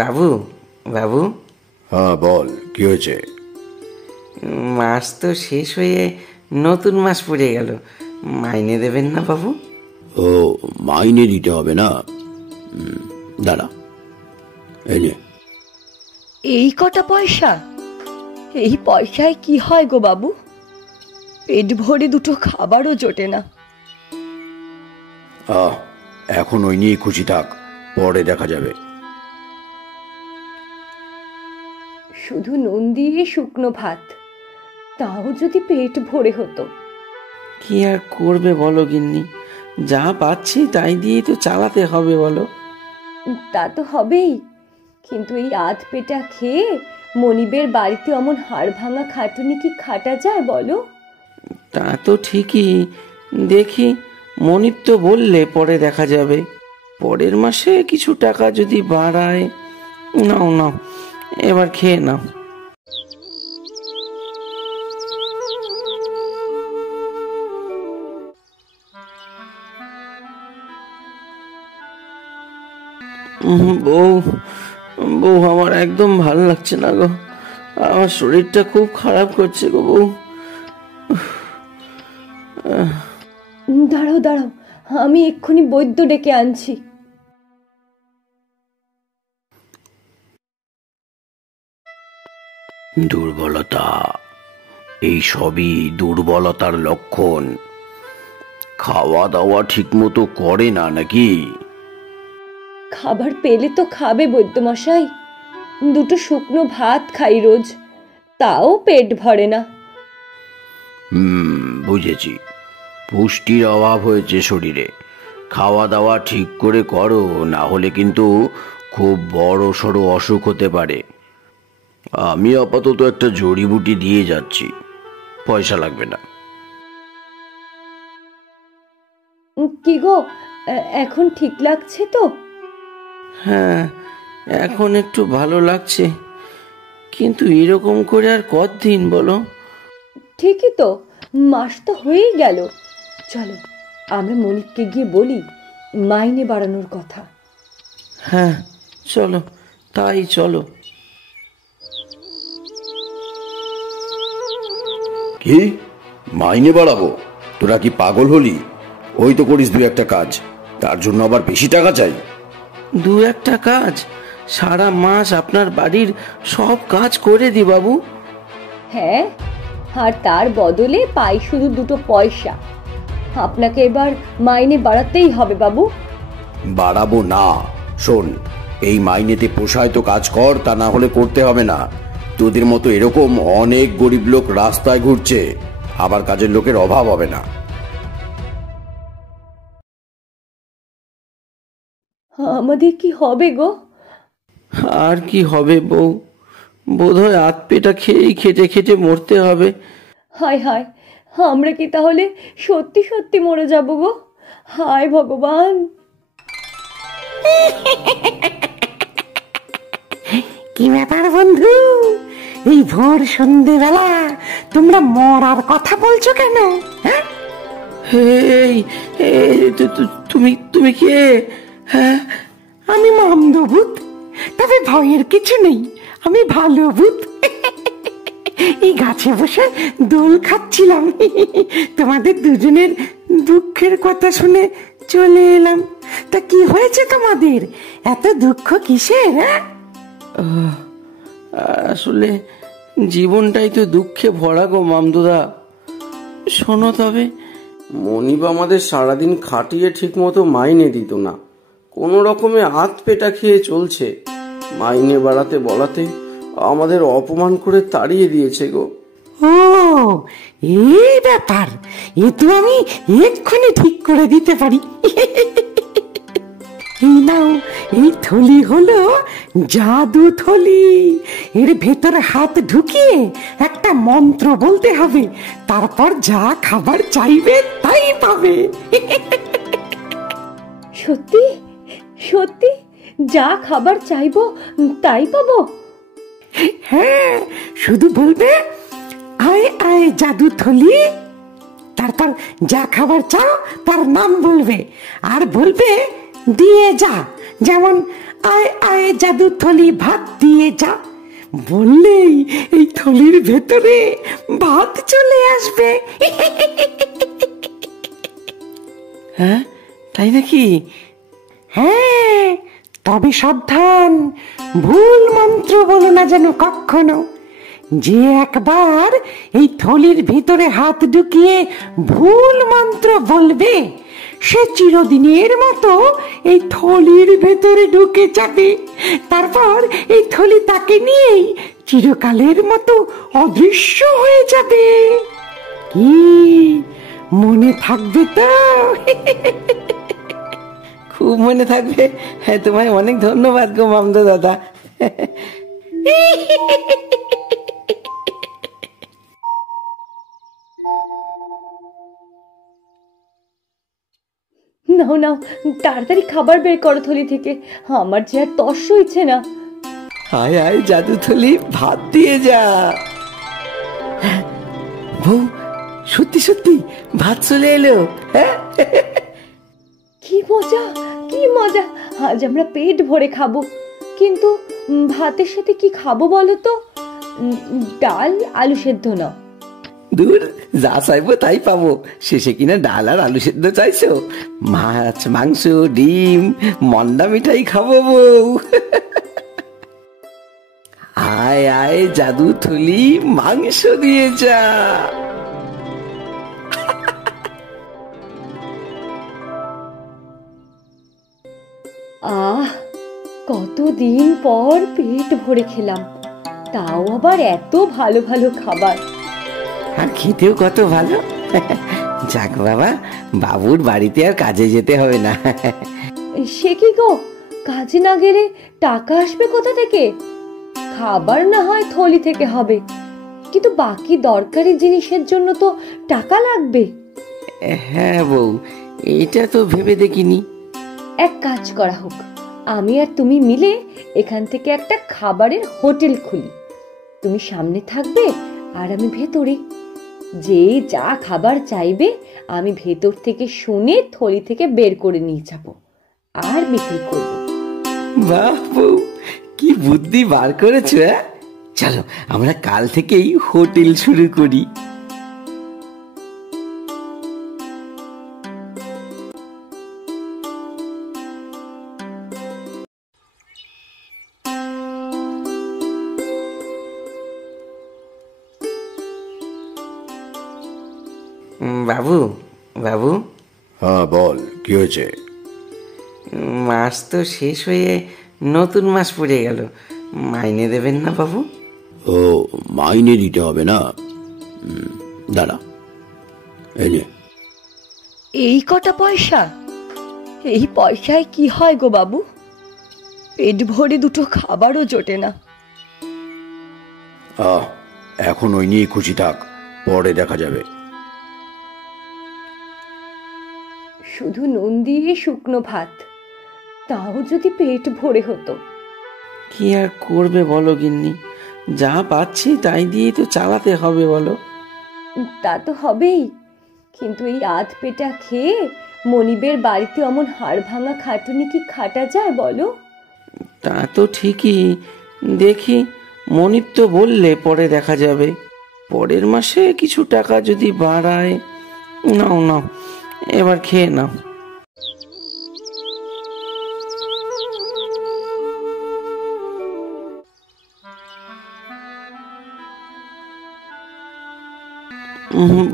বাবু বাবু, হ্যাঁ বল, কি হয়েছে? মাস তো শেষ হয়ে নতুন মাস পড়ে গেল, মাইনে দেবেন না বাবু? ও, মাইনে দিতে হবে না? দাঁড়া, এই নে। এই কটা পয়সা? এই পয়সায় কি হয় গো বাবু? পেট ভরে দুটো খাবারও জোটে না। এখন ওই নিয়ে খুশি থাক, পরে দেখা যাবে। শুধু নুন দিয়ে শুকনো ভাত, তাও যদি পেট ভরে হতো। কি আর করবে বলো গিন্নি, যা পাচ্ছি তাই দিয়েই তো চালাতে হবে বলো। তা তো হবেই, কিন্তু এই আধ পেটা খেয়ে মনিবের বাড়িতে অমন হাড় ভাঙা খাটুনি কি খাটা যায় বলো? তা তো ঠিকই, দেখি মনিব তো বললে পরে দেখা যাবে, পরের মাসে কিছু টাকা যদি বাড়ায়। নাও নাও, এবার খেয়ে নাও। বউ বউ, আমার একদম ভালো লাগছে না গো, আমার শরীরটা খুব খারাপ করছে গো বউ। দাঁড়াও দাঁড়াও, আমি এক্ষুনি বৈদ্য ডেকে আনছি। দুর্বলতা, এই সবই দুর্বলতার লক্ষণ। খাওয়া দাওয়া ঠিক মতো করে না নাকি? খাবার পেলে তো খাবে বৈদ্যমশাই, দুটো শুকনো ভাত খাই রোজ, তাও পেট ভরে না। বুঝেছি, পুষ্টির অভাব হয়েছে শরীরে। খাওয়া দাওয়া ঠিক করে করো, না হলে কিন্তু খুব বড় সড়ো অসুখ হতে পারে। আমি আপাতত একটা জড়িবুটি দিয়ে যাচ্ছি, পয়সা লাগবে না। কি গো, এখন ঠিক লাগছে তো? হ্যাঁ, এখন একটু ভালো লাগছে, কিন্তু এরকম করে আর কতদিন বলো? ঠিকই তো, মাস তো হয়েই গেল। চলো আমরা মনিককে গিয়ে বলি মাইনে বাড়ানোর কথা। হ্যাঁ চলো, তাই চলো। কি মাইনে বাড়াবো? তোরা কি পাগল হলি? ওই তো করিস দুই একটা কাজ, তার জন্য আবার বেশি টাকা চাই? দু একটা কাজ? সারা মাস আপনার বাড়ির সব কাজ করে দি বাবু। হ্যাঁ, আর তার বদলে পাই শুধু দুটো পয়সা। আপনাকে এবার মাইনে বাড়াতেই হবে বাবু। বাড়াবো না। শোন, এই মাইনেতে পোষায় তো কাজ কর, তা না হলে করতে হবে না। তোদের মতো এরকম অনেক গরিব লোক রাস্তায় ঘুরছে, আবার কাজের লোকের অভাব হবে না। আমাদের কি হবে গো? আর কি হবে বউ, বোধহয় আধ পেটা খেয়েই খেটে খেটে মরতে হবে। হায় হায়, আমরা কি তাহলে সত্যি সত্যি মরে যাব গো? হায় ভগবান! কি ব্যাপার বন্ধু, এই ভোর সন্ধ্যেবেলা তোমরা মরার কথা বলছো কেন? হ্যাঁ, তুমি তুমি কে? হ্যাঁ, আমি মন্দভূত, তবে ভয়ের কিছু নেই, আমি ভালো ভূত। এই গাছে বসে দোল খাচ্ছিলাম, তোমাদের দুজনের দুঃখের কথা শুনে চলে এলাম। তা কি হয়েছে তোমাদের, এত দুঃখ কিসের? আসলে জীবনটাই তো দুঃখে ভরা গো মামদুদা। শোনো তবে, মনিব আমাদের সারাদিন খাটিয়ে ঠিক মতো মাইনে দিত না, কোনো রকমে আধ পেটা খেয়ে চলছে। মাইনে বাড়াতে বলাতে আমাদের অপমান করে তাড়িয়ে দিয়েছে গো। ও, এই ব্যাপার, এ তো আমি এক্ষুনি ঠিক করে দিতে পারি। এই নাও, এই থলি হলো জাদু থলি। এর ভেতরে হাত ঢুকিয়ে একটা মন্ত্র বলতে হবে, তারপর যা খাবার চাইবে তাই পাবে। সত্যি সত্যি যা খাবার চাইবো তাই পাবো? হ্যাঁ, শুধু বলবে আয় আয় জাদু থলি, তারপর যা খাবার চাও তার নাম বলবে, আর বলবে দিয়ে যা। যেমন আয় আয় জাদু থলি ভাত দিয়ে যা, বললেই এই থলির ভেতরে ভাত চলে আসবে। হ্যাঁ, তাই নাকি? হ্যাঁ, তবে সাবধান, ভুল মন্ত্র বলো না যেন কখনো। যে একবার এই থলির ভিতরে হাত ঢুকিয়ে ভুল মন্ত্র বলবে, সে চিরদিনের মতো এই থলির ভেতরে ঢুকে যাবে। তারপর এই থলি তাকে নিয়েই চিরকালের মতো অদৃশ্য হয়ে যাবে। কি মনে থাকবে তো? খুব মনে থাকবে। হ্যাঁ, তোমায় অনেক ধন্যবাদ গো মামদো দাদা। নাও নাও, তাড়াতাড়ি খাবার বের করো থলি থেকে, আমার যে আর তর্স হইছে না। আয় আয় জাদু থলি ভাত দিয়ে যা। হ্যাঁ, বউ, সত্যি সত্যি ভাত চলে এলো। হ্যাঁ, কি মজা, কি মজা, আজ আমরা পেট ভরে খাবো। কিন্তু ভাতের সাথে কি খাবো বলো তো? ডাল আলু সেদ্ধ নাও। দূর, যা চাইবো তাই পাবো। শেষে কিনা ডাল আর আলু সেদ্ধ চাইছো? মাছ, মাংস, ডিম, মন্ডা মিঠাই খাবো বউ। আয় আয় জাদু থলি মাংস দিয়ে যা। আহ, কতদিন পর পেট ভরে খেলাম, তাও আবার এত ভালো ভালো খাবার। আর খেতেও কত ভালো। যাক বাবা, বাবুর বাড়িতে আর কাজে যেতে হবে না। সে কি গো, কাজে না গেলে টাকা আসবে কোথা থেকে? খাবার না হয় থলি থেকে হবে, কিন্তু বাকি দরকারি জিনিসের জন্য তো টাকা লাগবে। হ্যাঁ বউ, এটা তো ভেবে দেখিনি। এক কাজ করা হোক, আমি আর তুমি মিলে এখান থেকে একটা খাবারের হোটেল খুলি। তুমি সামনে থাকবে আর আমি ভেতরে। যে যা খাবার চাইবে আমি ভেতর থেকে শুনে থলি থেকে বের করে নিয়ে যাব আর বিক্রি করব। বাহ বউ, কি বুদ্ধি বার করেছো। হ্যাঁ, চলো আমরা কাল থেকেই হোটেল শুরু করি। বাবু, বাবু, হ্যাঁ বল, কি হয়েছে? মাস তো শেষ হয়ে নতুন মাস পড়ে গেল, মাইনে দেবেন না বাবু? ও, মাইনে দিতে হবে না? দাঁড়া, এই নে। এই কটা পয়সা? এই পয়সায় কি হয় গো বাবু? পেট ভরে দুটো খাবারও জোটে না। এখন ওই নিয়ে খুশি থাক, পরে দেখা যাবে। শুধু নুন দিয়ে শুকনো ভাত, তাও যদি পেট ভরে হতো। কি আর করবে বলো গিন্নি, যা পাচ্ছি তাই দিয়েই তো চালাতে হবে বলো। তা তো হবেই, কিন্তু এই আধ পেটা খেয়ে মনিবের বাড়িতে অমন হাড় ভাঙা খাটুনি কি খাটা যায় বলো? তা তো ঠিকই, দেখি মনিব তো বললে পরে দেখা যাবে। পরের মাসে কিছু টাকা যদি বাড়ায়। নাও নাও, এবার খেয়ে নাও।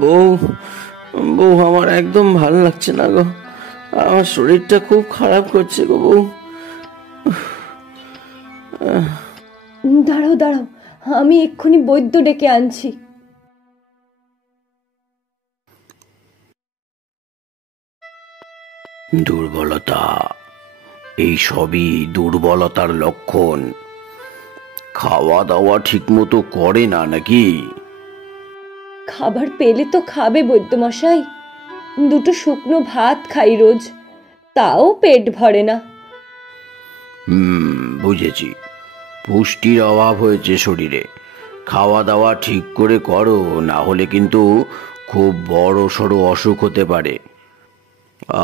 বউ, বউ, আমার একদম ভালো লাগছে না গো, আমার শরীরটা খুব খারাপ করছে গো বউ। দাঁড়াও দাঁড়াও, আমি এক্ষুনি বৈদ্য ডেকে আনছি। দুর্বলতা, এই সবই দুর্বলতার লক্ষণ। খাওয়া দাওয়া ঠিক মতো করে না নাকি? খাবার পেলে তো খাবে বৈদ্যমশাই, দুটো শুকনো ভাত খাই রোজ, তাও পেট ভরে না। বুঝেছি, পুষ্টির অভাব হয়েছে শরীরে। খাওয়া দাওয়া ঠিক করে করো, না হলে কিন্তু খুব বড় সড়ো অসুখ হতে পারে।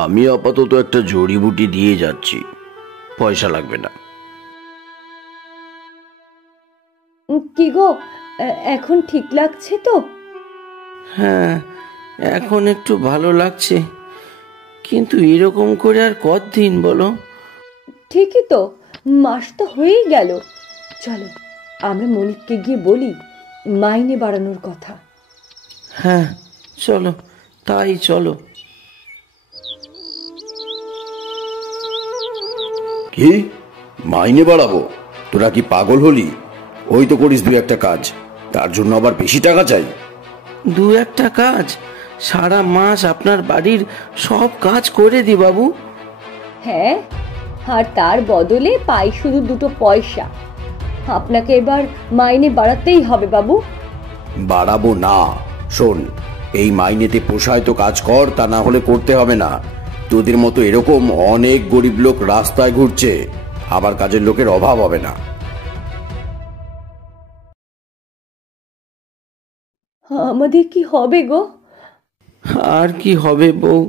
আমি আপাতত একটা জড়িবুটি দিয়ে যাচ্ছি, পয়সা লাগবে না। কি গো, এখন ঠিক লাগছে তো? হ্যাঁ, এখন একটু ভালো লাগছে, কিন্তু এরকম করে আর কতদিন বলো? ঠিকই তো, মাস তো হয়েই গেল। চলো আমরা মনিককে গিয়ে বলি মাইনে বাড়ানোর কথা। হ্যাঁ চলো, তাই চলো। কি মাইনে বাড়াবো? তোরা কি পাগল হলি? ওই তো করিস দুই একটা কাজ, তার জন্য আবার বেশি টাকা চাই? দু একটা কাজ? সারা মাস আপনার বাড়ির সব কাজ করে দি বাবু। হ্যাঁ, আর তার বদলে পাই শুধু 2 পয়সা। আপনাকে এবার মাইনে বাড়াতেই হবে বাবু। বাড়াবো না। শোন, এই মাইনেতে পোষায় তো কাজ কর, তা না হলে করতে হবে না। তোদের মতো এরকম অনেক গরিব লোক রাস্তায় ঘুরছে, আবার কাজের লোকের অভাব হবে না। আমাদের কি হবে গো? আর কি হবে বউ,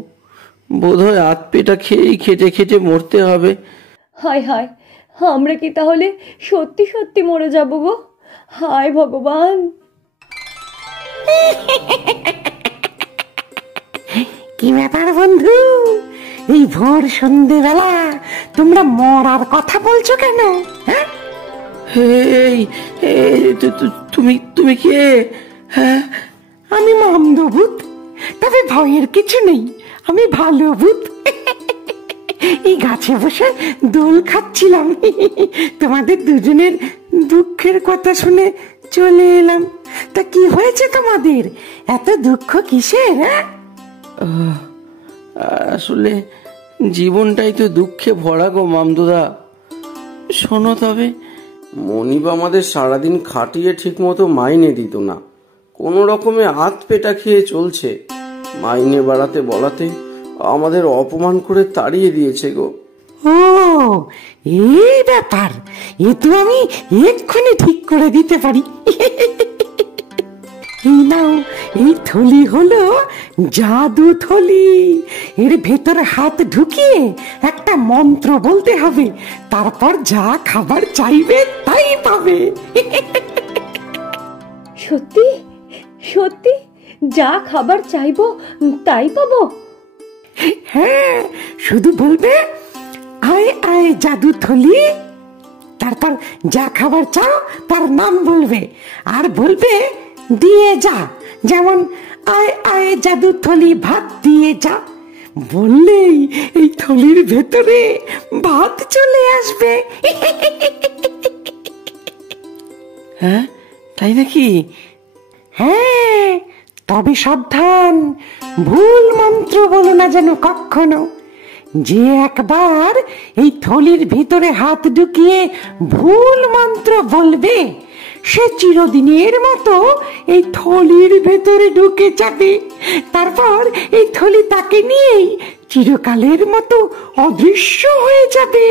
বোধহয় হাত পেটা খেয়েই খেটে খেটে মরতে হবে। হায় হায়, আমরা কি তাহলে সত্যি সত্যি মরে যাব গো? হায় ভগবান! কি ব্যাপার বন্ধু, এই ভোর সন্ধেবেলা তোমরা মরার কথা বলছো কেন? হ্যাঁ, এই তুমি তুমি কে? হ্যাঁ, আমি মামদভূত, তবে ভয়ের কিছু নেই, আমি ভালো ভূত। এই গাছে বসে দোল খাচ্ছিলাম, তোমাদের দুজনের দুঃখের কথা শুনে চলে এলাম। তা কি হয়েছে তোমাদের, এত দুঃখ কিসের? আসলে জীবনটাই তো দুঃখে ভরা গো মামদুদা। শোনো তবে, মনিব আমাদের সারাদিন খাটিয়ে ঠিক মতো মাইনে দিত না, কোনো রকমে হাত পেটা খেয়ে চলছে। মাইনে বাড়াতে বলাতে আমাদের অপমান করে তাড়িয়ে দিয়েছে গো। ও, এই ব্যাপার, এ তো আমি এক্ষুনি ঠিক করে দিতে পারি। এই নাও, এই থলি হলো জাদু থলি। এর ভেতরে হাত ঢুকিয়ে একটা মন্ত্র বলতে হবে, তারপর যা খাবার চাইবে তাই পাবে। সত্যি সত্যি যা খাবার চাইবো তাই পাবো? হ্যাঁ, শুধু বলবে আয় আয় জাদু থলি, তারপর যা খাবার চাও তার নাম বলবে, আর বলবে দিয়ে যা। যেমন আয় আয় জাদু থলি ভাত দিয়ে যা বললেই এই থলির ভেতরে ভাত চলে আসবে। হ্যাঁ, তাই নাকি? হ্যাঁ, তবে সাবধান, ভুল মন্ত্র বলো না যেন কখনো। যে একবার এই থলির ভিতরে হাত ঢুকিয়ে ভুল মন্ত্র বলবে, সে চিরদিনের মতো এই থলির ভেতরে ঢুকে যাবে। তারপর এই থলি তাকে নিয়েই চিরকালের মতো অদৃশ্য হয়ে যাবে।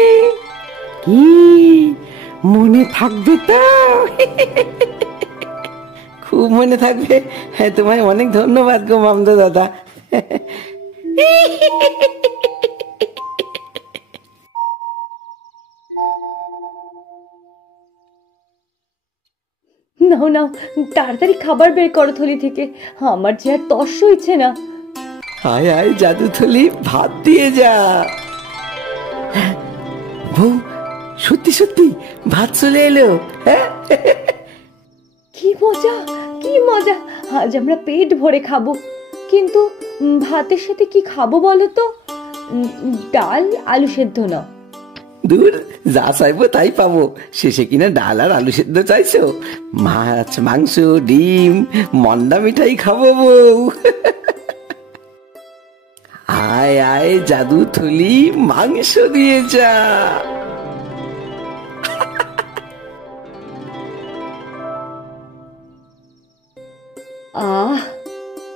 কি মনে থাকবে তো? খুব মনে থাকবে। হ্যাঁ, তোমায় অনেক ধন্যবাদ গো মামদা দাদা। নাও নাও, তাড়াতাড়ি খাবার বের করো থলি থেকে, আমার যে আর তর সইছে না। আয় আয় জাদু থলি ভাত দিয়ে যা। বউ, সত্যি সত্যি ভাত চলে এলো। হ্যাঁ, কি মজা, কি মজা! আজ আমরা পেট ভরে খাবো। কিন্তু ভাতের সাথে কি খাবো বলো তো? ডাল আলু সেদ্ধ নাও। দূর, যা চাইবো তাই পাবো। শেষে কিনা ডাল আর আলু সেদ্ধ চাইছো? মাছ মাংস ডিম মন্ডা মিঠাই খাবো বউ। আয় আয় জাদু থলি মাংস দিয়ে যা। আহ,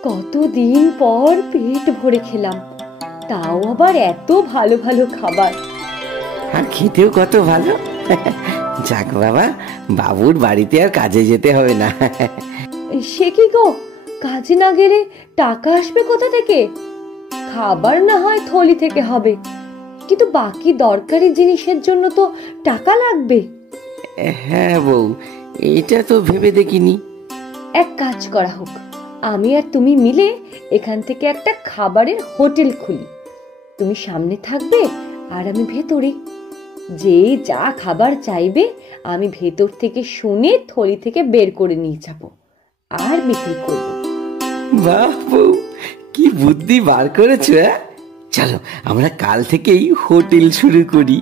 কতদিন পর পেট ভরে খেলাম, তাও আবার এত ভালো ভালো খাবার। আর খেতেও কত ভালো। যাক বাবা, বাবুর বাড়িতে আর কাজে যেতে হবে না। সে কি গো, কাজে না গেলে টাকা আসবে কোথা থেকে? খাবার না হয় থলি থেকে হবে, কিন্তু বাকি দরকারি জিনিসের জন্য তো টাকা লাগবে। হ্যাঁ বউ, এটা তো ভেবে দেখিনি। এক কাজ করা হোক, আমি আর তুমি মিলে এখান থেকে একটা খাবারের হোটেল খুলি। তুমি সামনে থাকবে আর আমি ভেতরে। যে যা খাবার চাইবে আমি ভেতর থেকে শুনে থলি থেকে বের করে নিয়ে যাব আর বিক্রি করব। বাহ বউ, কি বুদ্ধি বার করেছো! চলো আমরা কাল থেকেই হোটেল শুরু করি।